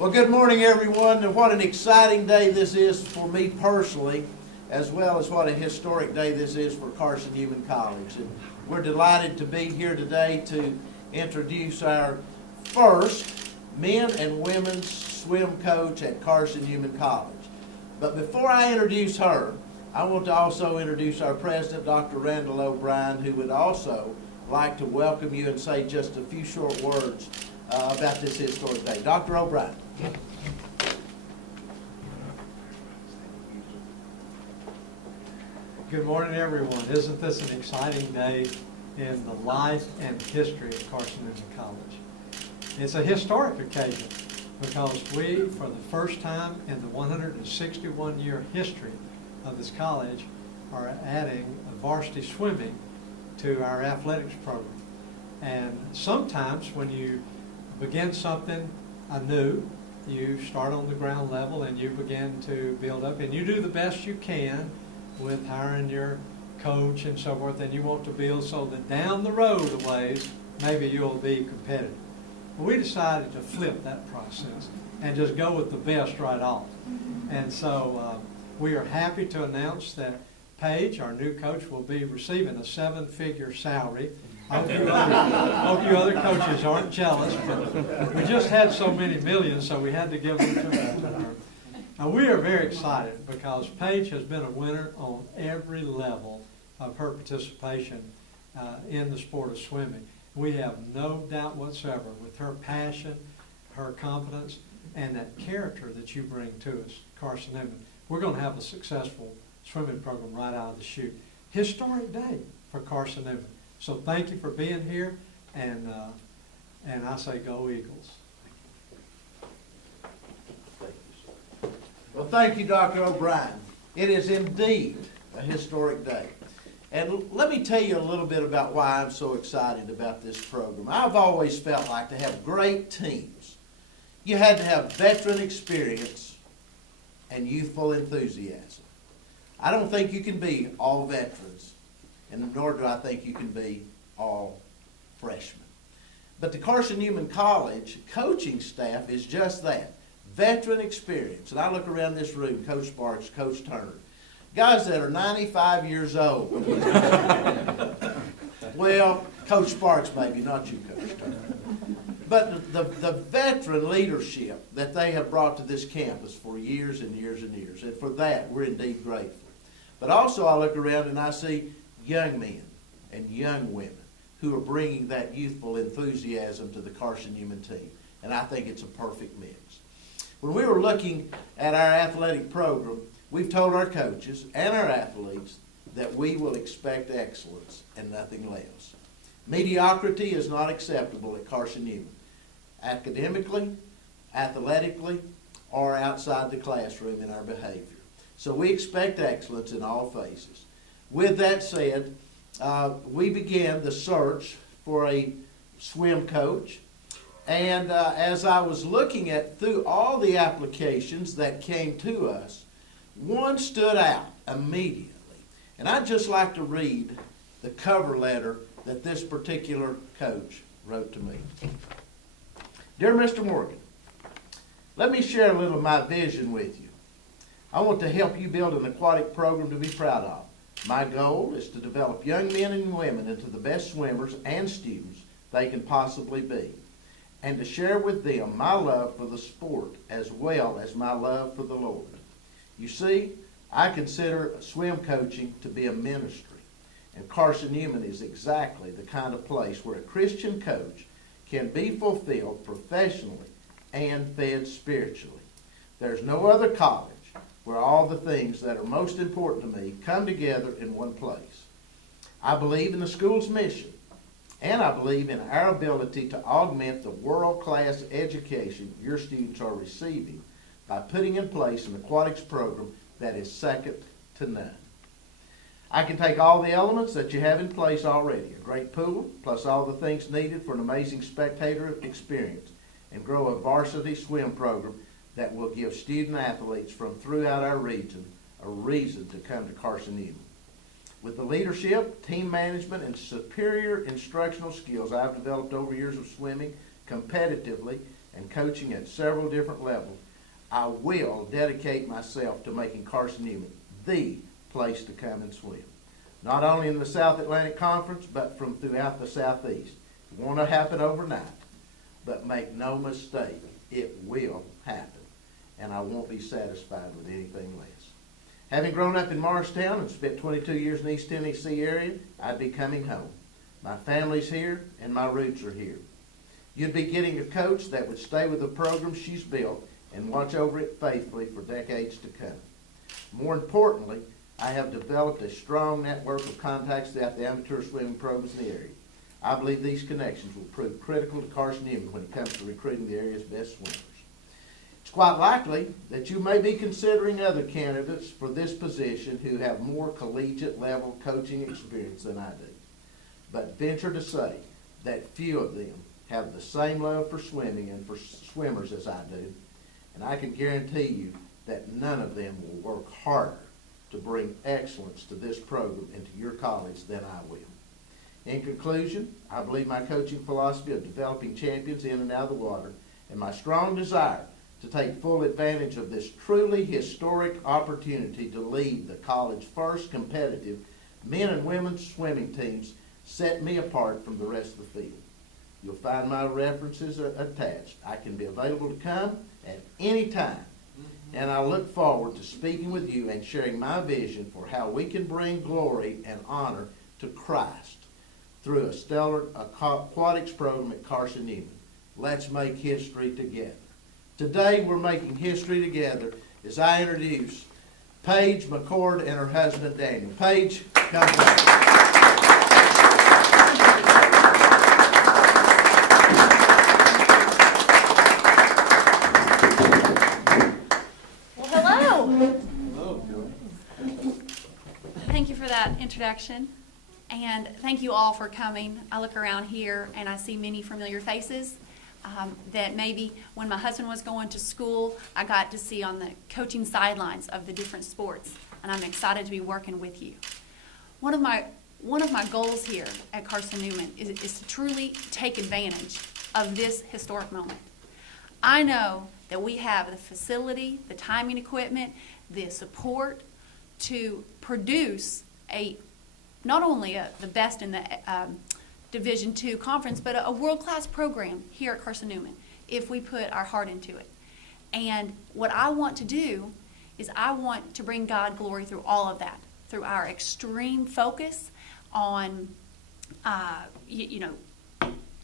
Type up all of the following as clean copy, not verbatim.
Well, good morning, everyone, and what an exciting day this is for me personally, as well as what a historic day this is for Carson-Newman College. And we're delighted to be here today to introduce our first men and women's swim coach at Carson-Newman College. But before I introduce her, I want to also introduce our president, Dr. Randall O'Brien, who would also like to welcome you and say just a few short words about this historic day. Dr. O'Brien. Good morning, everyone. Isn't this an exciting day in the life and history of Carson-Newman College? It's a historic occasion because we, for the first time in the 161-year history of this college, are adding varsity swimming to our athletics program. And sometimes when you begin something anew, you start on the ground level and you begin to build up, and you do the best you can with hiring your coach and so forth, and you want to build so that down the road a ways, maybe you'll be competitive. But we decided to flip that process and just go with the best right off. And so we are happy to announce that Paige, our new coach, will be receiving a 7-figure salary. I hope you other coaches aren't jealous, but we just had so many millions, so we had to give them to her. Now, we are very excited because Paige has been a winner on every level of her participation in the sport of swimming. We have no doubt whatsoever with her passion, her confidence, and that character that you bring to us, Carson-Newman. We're going to have a successful swimming program right out of the chute. Historic day for Carson-Newman. So thank you for being here, and I say go Eagles. Well, thank you, Dr. O'Brien. It is indeed a historic day. And let me tell you a little bit about why I'm so excited about this program. I've always felt like to have great teams, you had to have veteran experience and youthful enthusiasm. I don't think you can be all veterans, and nor do I think you can be all freshmen. But the Carson-Newman College coaching staff is just that. Veteran experience. And I look around this room, Coach Sparks, Coach Turner, guys that are 95 years old. Well, Coach Sparks maybe, not you, Coach Turner. But the veteran leadership that they have brought to this campus for years and years and years, and for that we're indeed grateful. But also I look around and I see young men and young women who are bringing that youthful enthusiasm to the Carson-Newman team, and I think it's a perfect mix. When we were looking at our athletic program, we've told our coaches and our athletes that we will expect excellence and nothing less. Mediocrity is not acceptable at Carson-Newman, academically, athletically, or outside the classroom in our behavior. So we expect excellence in all phases. With that said, we began the search for a swim coach. And as I was looking at through all the applications that came to us, one stood out immediately. And I'd just like to read the cover letter that this particular coach wrote to me. Dear Mr. Morgan, let me share a little of my vision with you. I want to help you build an aquatic program to be proud of. My goal is to develop young men and women into the best swimmers and students they can possibly be, and to share with them my love for the sport as well as my love for the Lord. You see, I consider swim coaching to be a ministry, and Carson-Newman is exactly the kind of place where a Christian coach can be fulfilled professionally and fed spiritually. There's no other college where all the things that are most important to me come together in one place. I believe in the school's mission, and I believe in our ability to augment the world-class education your students are receiving by putting in place an aquatics program that is second to none. I can take all the elements that you have in place already, a great pool, plus all the things needed for an amazing spectator experience, and grow a varsity swim program that will give student athletes from throughout our region a reason to come to Carson-Newman. With the leadership, team management, and superior instructional skills I've developed over years of swimming competitively and coaching at several different levels, I will dedicate myself to making Carson-Newman the place to come and swim. Not only in the South Atlantic Conference, but from throughout the Southeast. It won't happen overnight, but make no mistake, it will happen. And I won't be satisfied with anything less. Having grown up in Morristown and spent 22 years in the East Tennessee area, I'd be coming home. My family's here, and my roots are here. You'd be getting a coach that would stay with the program she's built and watch over it faithfully for decades to come. More importantly, I have developed a strong network of contacts throughout the amateur swimming programs in the area. I believe these connections will prove critical to Carson-Newman when it comes to recruiting the area's best swimmers. It's quite likely that you may be considering other candidates for this position who have more collegiate level coaching experience than I do. But venture to say that few of them have the same love for swimming and for swimmers as I do, and I can guarantee you that none of them will work harder to bring excellence to this program and to your college than I will. In conclusion, I believe my coaching philosophy of developing champions in and out of the water and my strong desire to take full advantage of this truly historic opportunity to lead the college's first competitive men and women's swimming teams set me apart from the rest of the field. You'll find my references attached. I can be available to come at any time, and I look forward to speaking with you and sharing my vision for how we can bring glory and honor to Christ through a stellar aquatics program at Carson-Newman. Let's make history together. Today we're making history together as I introduce Paige McCord and her husband Daniel. Paige, come back. Thank you for that introduction, and thank you all for coming. I look around here and I see many familiar faces that maybe when my husband was going to school, I got to see on the coaching sidelines of the different sports, and I'm excited to be working with you. One of my goals here at Carson-Newman is to truly take advantage of this historic moment. I know that we have the facility, the timing equipment, the support to produce not only the best in the Division II conference, but a world-class program here at Carson-Newman if we put our heart into it. And what I want to do is I want to bring God glory through all of that, through our extreme focus on,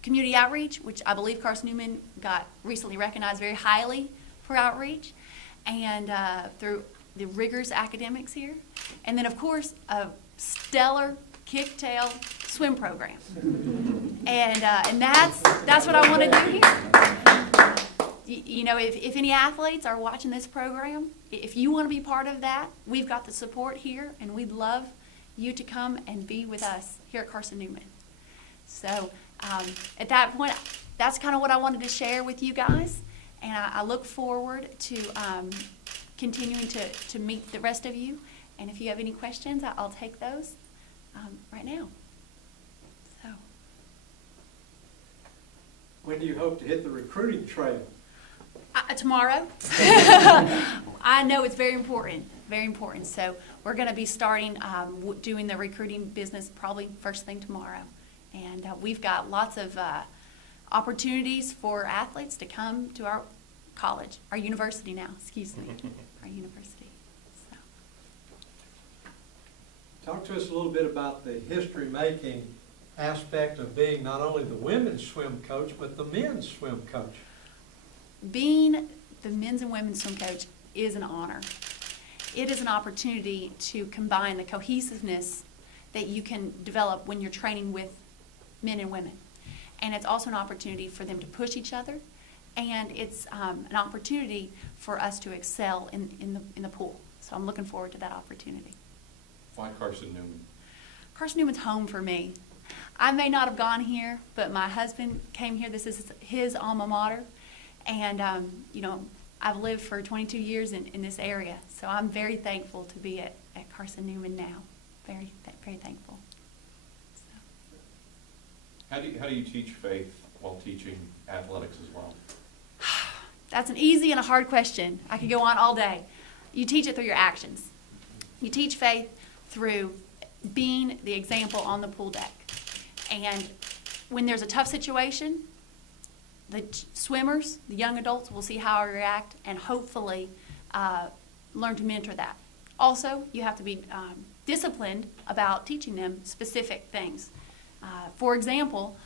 community outreach, which I believe Carson-Newman got recently recognized very highly for outreach, and through the rigorous academics here, and then of course a stellar kicktail swim program, and that's what I want to do here. If any athletes are watching this program, if you want to be part of that, we've got the support here, and we'd love you to come and be with us here at Carson-Newman. So at that point, that's kind of what I wanted to share with you guys, and I look forward to continuing to meet the rest of you. And if you have any questions, I'll take those right now. So, When do you hope to hit the recruiting trail? tomorrow. I know it's very important, very important. So we're going to be starting doing the recruiting business probably first thing tomorrow. And we've got lots of opportunities for athletes to come to our college, our university now, excuse me, our university. So. Talk to us a little bit about the history-making aspect of being not only the women's swim coach, but the men's swim coach. Being the men's and women's swim coach is an honor. It is an opportunity to combine the cohesiveness that you can develop when you're training with men and women. And it's also an opportunity for them to push each other, and it's an opportunity for us to excel in the pool. So I'm looking forward to that opportunity. Why Carson-Newman? Carson-Newman's home for me. I may not have gone here, but my husband came here. This is his alma mater. And, I've lived for 22 years in this area. So I'm very thankful to be at Carson-Newman now. Very, very thankful. So. How do you teach faith while teaching athletics as well? That's an easy and a hard question. I could go on all day. You teach it through your actions. You teach faith through being the example on the pool deck. And when there's a tough situation, the swimmers, the young adults will see how I react and hopefully learn to mentor that. Also, you have to be disciplined about teaching them specific things. For example,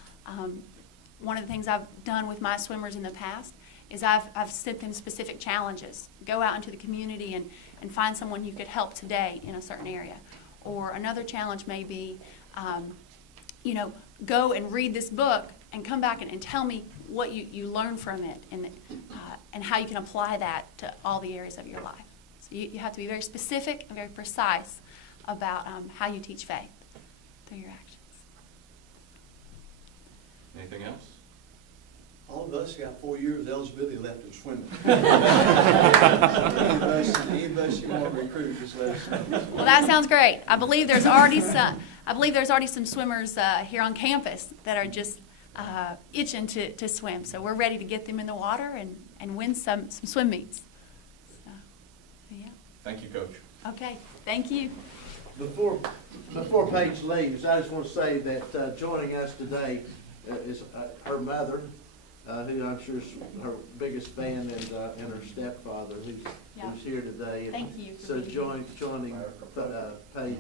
one of the things I've done with my swimmers in the past is I've sent them specific challenges. Go out into the community and find someone you could help today in a certain area. Or another challenge may be, go and read this book and come back and tell me what you learned from it and how you can apply that to all the areas of your life. So you have to be very specific and very precise about how you teach faith through your actions. Anything else? All of us got 4 years eligibility left in swimming. Any of us you want to recruit, just let us know. Well, that sounds great. I believe there's already some swimmers here on campus that are just itching to swim. So we're ready to get them in the water and win some swim meets. So, yeah. Thank you, Coach. Okay. Thank you. Before Paige leaves, I just want to say that joining us today is her mother, who I'm sure is her biggest fan, and her stepfather, who's here today. Thank you for So being here. joining Paige